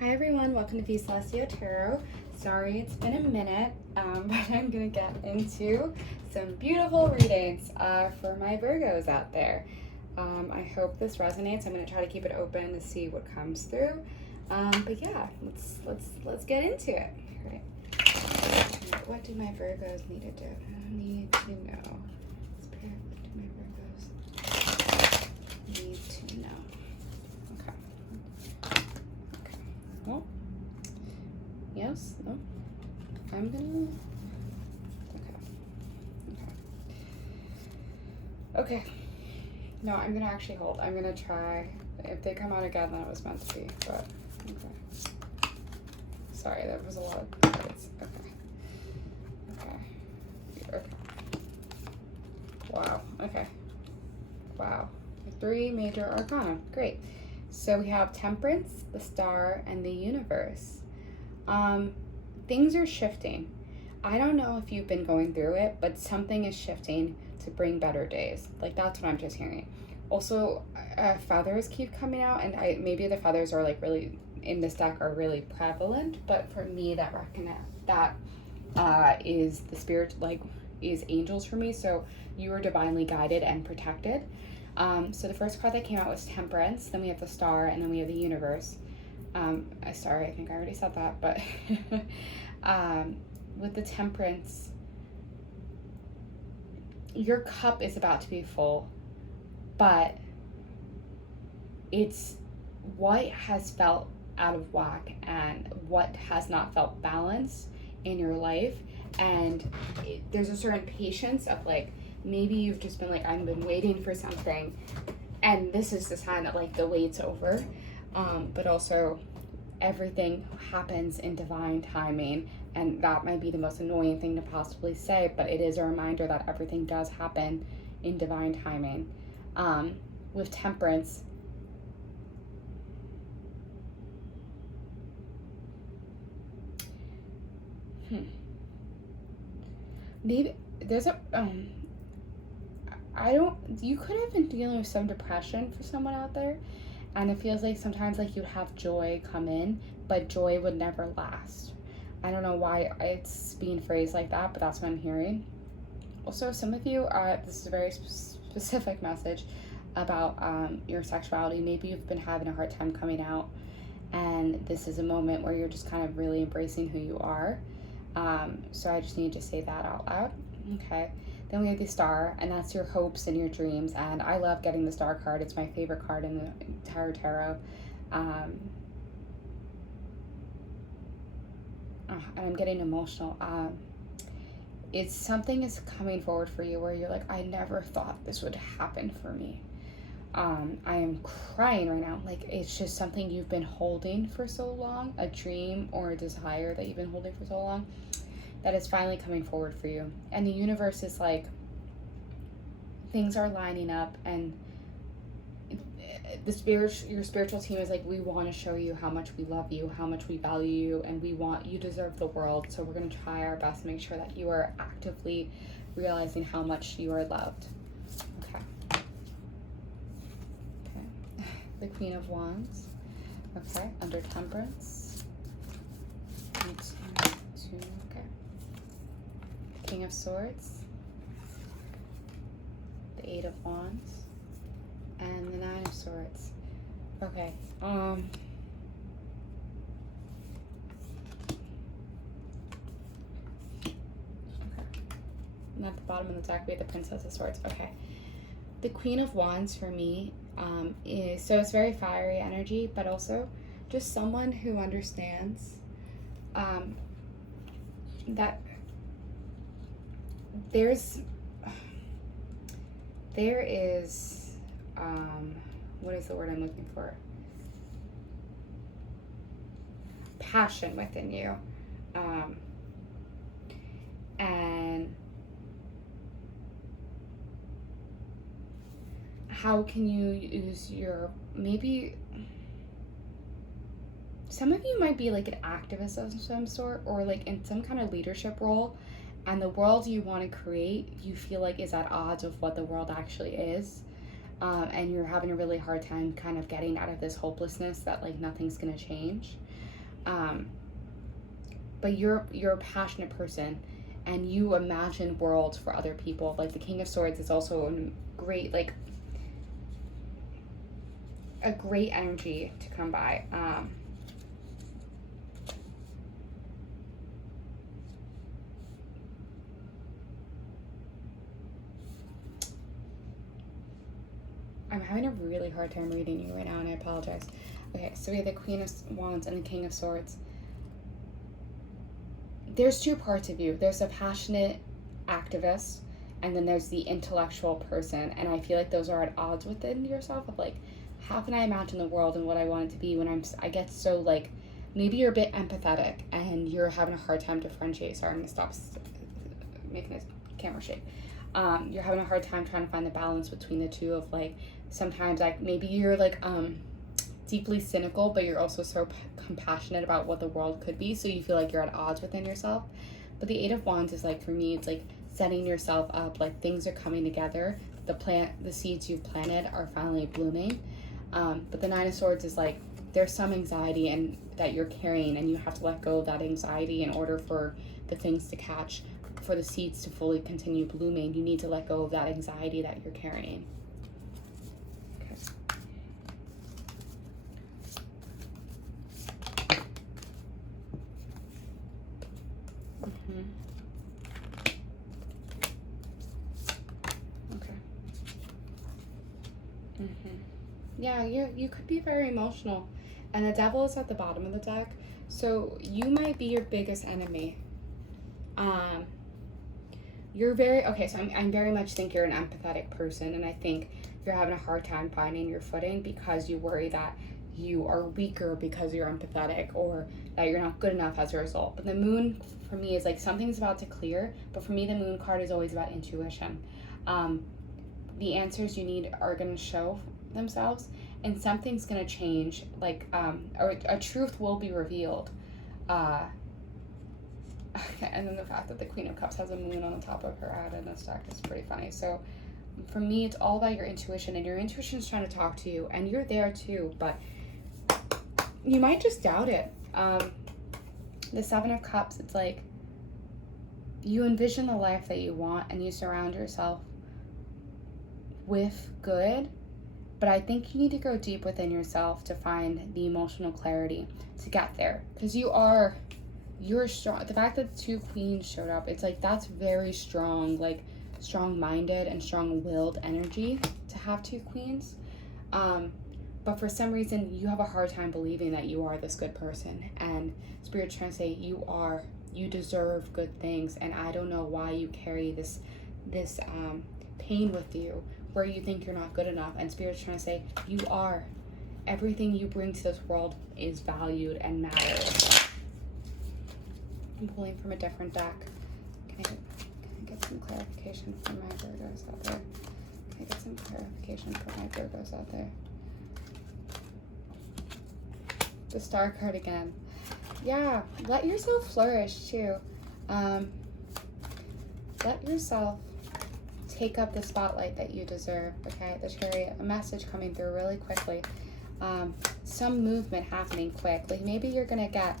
Hi everyone, welcome to the Celestial Tarot. Sorry it's been a minute, but I'm going to get into some beautiful readings for my Virgos out there. I hope this resonates. I'm going to try to keep it open to see what comes through. But yeah, let's get into it. All right. What do my Virgos need to do? I need to know. Spirit, what do my Virgos need to know? Oh, yes, no, I'm gonna, okay, no, I'm gonna actually hold. I'm gonna try, if they come out again, then it was meant to be, but, okay. Sorry, that was a lot of cards. Okay. Wow, okay. Wow, 3 major arcana, great. So we have Temperance, the Star, and the Universe. Things are shifting. I don't know if you've been going through it, but something is shifting to bring better days. Like, that's what I'm just hearing. Also, feathers keep coming out, and maybe the feathers are like really, in this deck, are really prevalent, but for me, that is the spirit, like, is angels for me. So you are divinely guided and protected. So the first card that came out was Temperance, then we have the Star, and then we have the Universe. Sorry, I think I already said that, but with the Temperance, your cup is about to be full, but it's what has felt out of whack and what has not felt balanced in your life, and there's a certain patience of, like, maybe you've just been like, I've been waiting for something, and this is the sign that, like, the wait's over. But also, everything happens in divine timing, and that might be the most annoying thing to possibly say, but it is a reminder that everything does happen in divine timing. With Temperance, maybe there's a you could have been dealing with some depression for someone out there, and it feels like sometimes, like, you'd have joy come in, but joy would never last. I don't know why it's being phrased like that, but that's what I'm hearing. Also, some of you, this is a very specific message about your sexuality. Maybe you've been having a hard time coming out, and this is a moment where you're just kind of really embracing who you are. So I just need to say that out loud. Okay. Then we have the Star, and that's your hopes and your dreams, and I love getting the Star card. It's my favorite card in the entire tarot. And I'm getting emotional. It's something is coming forward for you where you're like, I never thought this would happen for me. I am crying right now. Like, it's just something you've been holding for so long, a dream or a desire that you've been holding for so long, that is finally coming forward for you. And the universe is like, things are lining up, and your spiritual team is like, we want to show you how much we love you, how much we value you, and you deserve the world. So we're going to try our best to make sure that you are actively realizing how much you are loved. Okay. The Queen of Wands. Okay. Under Temperance. Okay. King of Swords, the Eight of Wands, and the Nine of Swords. Okay. Okay. And at the bottom of the deck, we have the Princess of Swords. Okay. The Queen of Wands for me so it's very fiery energy, but also just someone who understands that there is what is the word I'm looking for? Passion within you. And how can you use maybe some of you might be like an activist of some sort, or like in some kind of leadership role, and the world you want to create, you feel like is at odds with what the world actually is. And you're having a really hard time kind of getting out of this hopelessness that, like, nothing's going to change. But you're a passionate person, and you imagine worlds for other people. Like the King of Swords is also a great, like, a great energy to come by. I'm having a really hard time reading you right now, and I apologize. Okay, so we have the Queen of Wands and the King of Swords. There's two parts of you. There's a passionate activist, and then there's the intellectual person. And I feel like those are at odds within yourself of like, how can I imagine the world and what I want it to be when I get so like, maybe you're a bit empathetic and you're having a hard time differentiate. Sorry, I'm gonna stop making this camera shake. You're having a hard time trying to find the balance between the two of like, sometimes like maybe you're like deeply cynical, but you're also so compassionate about what the world could be, so you feel like you're at odds within yourself. But the Eight of Wands is like, for me, it's like setting yourself up, like things are coming together, the seeds you've planted are finally blooming. But the Nine of Swords is like, there's some anxiety and that you're carrying, and you have to let go of that anxiety in order for the things to catch, for the seeds to fully continue blooming. You need to let go of that anxiety that you're carrying. Okay. Okay. Yeah, you could be very emotional, and the Devil is at the bottom of the deck, so you might be your biggest enemy. You're very, okay, so I very much think you're an empathetic person, and I think you're having a hard time finding your footing because you worry that you are weaker because you're empathetic, or that you're not good enough as a result. But the Moon, for me, is like something's about to clear, but for me, the Moon card is always about intuition. The answers you need are going to show themselves, and something's going to change, like, or a truth will be revealed. And then the fact that the Queen of Cups has a moon on the top of her head in this deck is pretty funny. So for me, it's all about your intuition, and your intuition is trying to talk to you, and you're there too, but you might just doubt it. The Seven of Cups, it's like you envision the life that you want, and you surround yourself with good, but I think you need to go deep within yourself to find the emotional clarity to get there, because you're strong. The fact that two queens showed up, it's like that's very strong, like strong-minded and strong-willed energy to have two queens. But for some reason, you have a hard time believing that you are this good person, and Spirit's trying to say you deserve good things, and I don't know why you carry this pain with you where you think you're not good enough, and Spirit's trying to say you are. Everything you bring to this world is valued and matters. I'm pulling from a different deck. Can I get some clarification from my Virgos out there? Can I get some clarification from my Virgos out there? The Star card again. Yeah, let yourself flourish too. Let yourself take up the spotlight that you deserve, okay? The Chariot, a message coming through really quickly. Some movement happening quick. Like maybe you're gonna get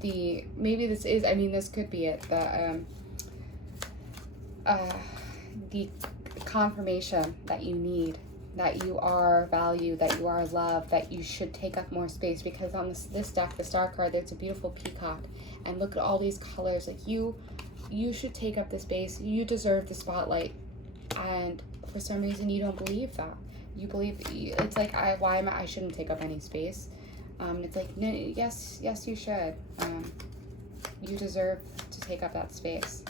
this could be it, the confirmation that you need, that you are valued, that you are loved, that you should take up more space, because on this deck, the Star card, there's a beautiful peacock, and look at all these colors. Like you should take up the space, you deserve the spotlight, and for some reason you don't believe that. You believe, it's like, I shouldn't take up any space. It's like, no, yes, you should. You deserve to take up that space.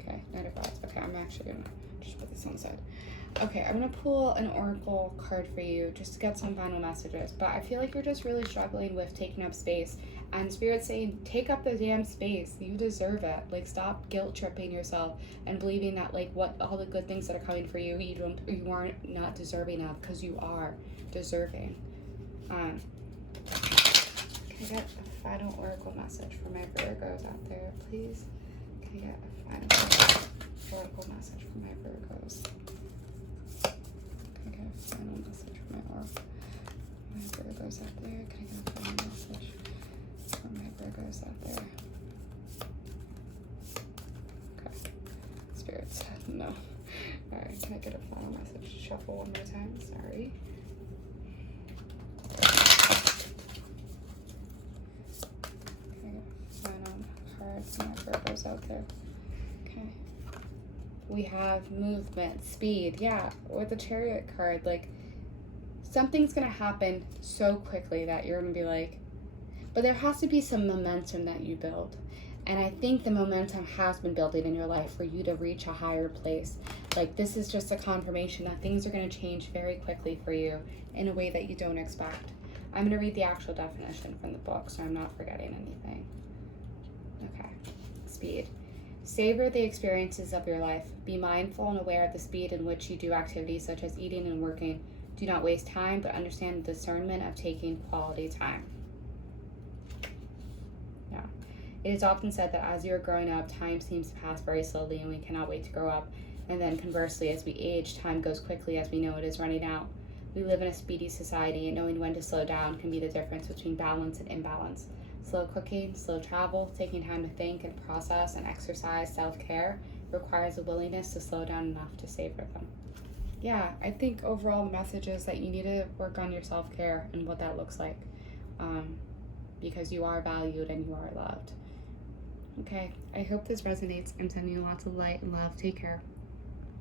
Okay, Knight of Rods. Okay, I'm actually gonna just put this on the side. Okay, I'm gonna pull an oracle card for you just to get some final messages. But I feel like you're just really struggling with taking up space. And Spirit's saying, take up the damn space. You deserve it. Like, stop guilt tripping yourself and believing that, like, what all the good things that are coming for you, you aren't not deserving of, because you are deserving. Can I get a final oracle message for my Virgos out there, please? Can I get a final oracle message for my Virgos? Can I get a final message for my oracle? Virgos out there? Can I get a final message from my Virgos out there? Okay. Spirits, no. Alright, can I get a final message? Shuffle one more time, sorry. Can I get a final card from my Virgos out there? Okay. We have movement, speed, yeah, with the Chariot card, like, something's gonna happen so quickly that you're gonna be like, but there has to be some momentum that you build. And I think the momentum has been building in your life for you to reach a higher place. Like, this is just a confirmation that things are gonna change very quickly for you in a way that you don't expect. I'm gonna read the actual definition from the book so I'm not forgetting anything. Okay, speed. Savor the experiences of your life. Be mindful and aware of the speed in which you do activities such as eating and working. Do not waste time, but understand the discernment of taking quality time. Yeah. It is often said that as you are growing up, time seems to pass very slowly and we cannot wait to grow up. And then conversely, as we age, time goes quickly as we know it is running out. We live in a speedy society, and knowing when to slow down can be the difference between balance and imbalance. Slow cooking, slow travel, taking time to think and process and exercise self-care requires a willingness to slow down enough to savor them. Yeah, I think overall the message is that you need to work on your self-care and what that looks like, because you are valued and you are loved. Okay, I hope this resonates. I'm sending you lots of light and love. Take care.